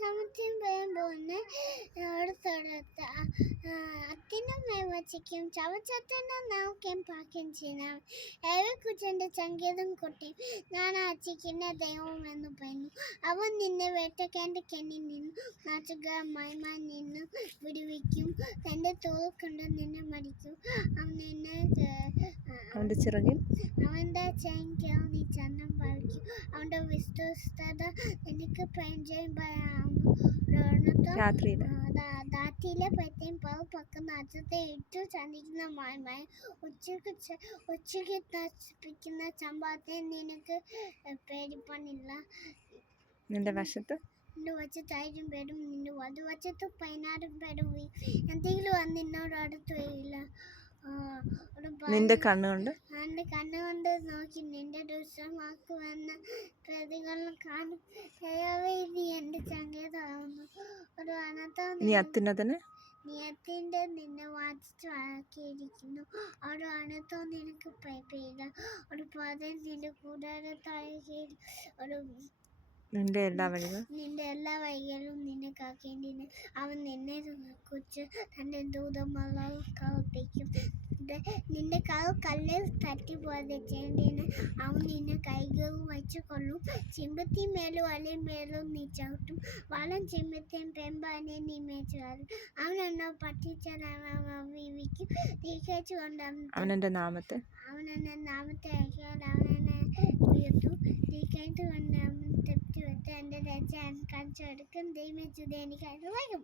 സമത്യം പറയുമ്പോൾ അടുത്തടുത്ത് അത്തിനും മേവച്ചിക്കും ചവച്ചത്തനും നോക്കിയും പാക്യം ചെയ്യാം ഏവക്കുച്ചൻ്റെ സംഗീതം കൊട്ടി ഞാൻ അച്ചിക്കിൻ്റെ ദൈവമെന്ന് പറഞ്ഞു. അവൻ നിന്നെ വേട്ടക്കാൻ്റെ കെണ്ണി നിന്നു നാച്ചുകാരമായി നിന്നു വിടുവിക്കും. തൻ്റെ തോൾ കൊണ്ട് നിന്നെ മരിക്കും. അവൻ്റെ ചിറകിൽ അവൻ്റെ ചെങ്കിൽ നീ ചന്തം പറിക്കും. അവൻ്റെ വിശ്വസ്തത നിനക്ക് പരിചയം പറയാവുന്നു. രാത്രിയിലെ പറ്റിയും പക്കുന്ന അച്ഛത്തെ ഇട്ടു ചന്ദിക്കുന്ന മായ്മയ ഉച്ചയ്ക്ക് നശിപ്പിക്കുന്ന സംഭവത്തെ നിനക്ക് പേടിപ്പണില്ല. നിന്റെ വശത്ത് 1000 പേരും നിന്റെ വലതുവശത്ത് 16 പേരും എന്തെങ്കിലും അത് നിന്നോട് അടുത്ത് വരില്ല. നിന്റെ കണ്ണുകൊണ്ട് നോക്കി നിന്റെ ദുഷ്ടമാക്കുമെന്ന പ്രതികളും കാണും. നീ എന്റെ സംഗീതമാവുന്നു. ഒരു അനർത്ഥം നിയത്തിന്റെ നിന്നെ വാദിച്ചു ആക്കിയിരിക്കുന്നു. ഒരു അനർത്ഥവും നിനക്ക് ഭയപ്പെടില്ല. ഒരു പാതയും നിന്റെ കൂടാരത്തായി ഒരു നിന്റെ എല്ലാ വഴികളും നിന്നെ കാക്കേണ്ടിന് അവൻ നിന്നെ കുറിച്ച് തന്റെ ദൂതന്മാരാൽ കളിപ്പിക്കും. നിന്റെ കാൽ കല്ലിൽ തട്ടിപ്പോകാതെ ചെയ്യേണ്ടതിന് അവൻ നിന്നെ കൈകളിൽ വച്ചു കൊള്ളും. ചിമ്പത്തിമേലും അലമേലും നീ ചവിട്ടും. വളം ചിമ്പത്തിയും പെമ്പാനെ നീ മേച്ചുകാരും. അവൻ എന്നെ പറ്റിച്ചാൽ വിവിക്കും. തീക്കച്ചു കൊണ്ട് അവൻ എൻ്റെ നാമത്തെ അയക്കാൻ അവൻ എന്നെ ഉയർത്തും. തീക്കച്ചു കൊണ്ട് അവൻ തെറ്റി വെച്ച് എൻ്റെ രക്ഷ കാണിച്ചു കൊടുക്കും. ദൈവം എനിക്ക് വൈകും.